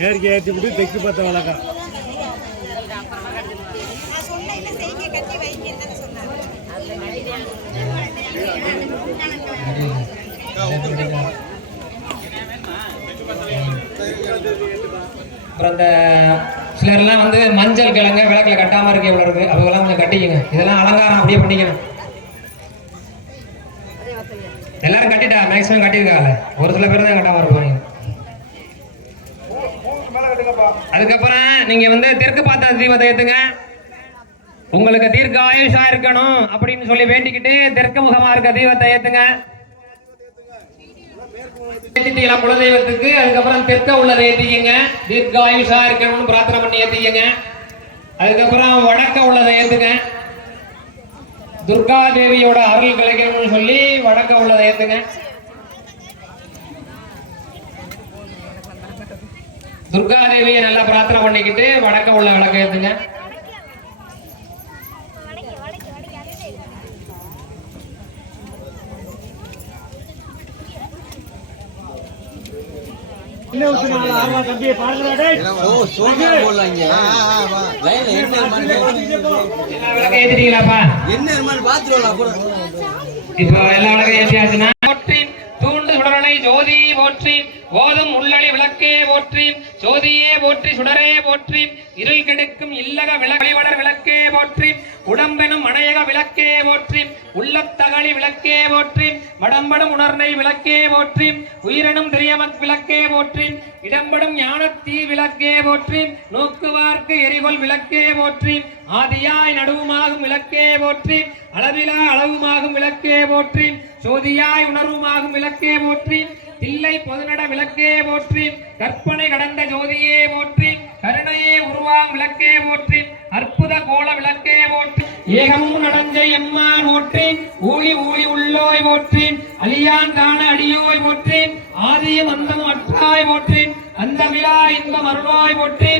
மேற்கு ஏற்றி விட்டு தெற்கு பார்த்த வழக்கம். அப்புறம் இந்த சிலர்லாம் வந்து மஞ்சள் கிழங்க விளக்குல கட்டாம இருக்க இவ்வளவு இருக்கு, அவங்கெல்லாம் கொஞ்சம் கட்டிக்கங்க. இதெல்லாம் அலங்காரம் அப்படியே பண்ணிக்கணும். எல்லாரும் கட்டிட்டா மேக்ஸிமம் கட்டியிருக்காங்க, ஒரு சில பேர் தான் கட்டாம இருப்பாங்க. அதுக்கப்புறம் நீங்க வந்து தெற்கு பார்த்த தீபத்தை ஏத்துங்க. உங்களுக்கு தீர்க்க ஆயுஷா இருக்கணும் அப்படின்னு சொல்லி வேண்டிக்கிட்டு தெற்கு முகமா இருக்க தீபத்தை ஏத்துங்க. குலதெய்வத்துக்கு அதுக்கப்புறம் தெற்க உள்ளதை ஏத்திக்கங்க. தீர்க்க ஆயுஷா இருக்கணும்னு பிரார்த்தனை பண்ணி ஏத்திக்கங்க. அதுக்கப்புறம் வடக்க உள்ளதை ஏத்துங்க. துர்கா தேவியோட அருள் கிடைக்கணும்னு சொல்லி வடக்க உள்ளதை ஏத்துங்க. துர்கா தேவியை நல்லா பிரார்த்தனை பண்ணிக்கிட்டு வடக்க உள்ள விளக்க ஏத்துங்க. இப்போ எல்லா விளக்கையும் ஏற்றியாச்சுன்னா தூண்டு சுடரனை ஜோதி போற்றி, ஓதும் உள்ளளி விளக்கே போற்றி, ஜோதியே போற்றி, சுடரே போற்றி, இருள் கெடுக்கும் இல்லக விளக்கழிவடர் விளக்கே போற்றி, உடம்பெனும் அணையக விளக்கே போற்றி, உள்ளத்தகழி விளக்கே போற்றி, மடம்படும் உணர்னை விளக்கே போற்றி, உயிரெனும் திரியமக் விளக்கே போற்றி, இடம்படும் ஞானத்தீ விளக்கே போற்றி, நோக்குவார்க்கு எரிகொள் விளக்கே போற்றி, ஆதியாய் நடுவுமாகும் விளக்கே போற்றி, அளவிலா அளவுமாகும் விளக்கே போற்றி, சோதியாய் உணர்வுமாகும் விளக்கே போற்றி, தில்லை பொதுநட விளக்கே போற்றி, கற்பனை கடந்த ஜோதியே போற்றி, கருணையே உருவாம் விளக்கே போற்றி, அற்புத கோல விளக்கே போற்றி, ஏகமும் நடஞ்சை எம்மான் போற்றி, ஊழி ஊழி உள்ளோய் போற்றி, அலியான் காண அடியோய் போற்றி, ஆதியும் அந்தமும் அற்றாய் போற்றி, அந்த விழா இன்பம் அருளாய் போற்றி.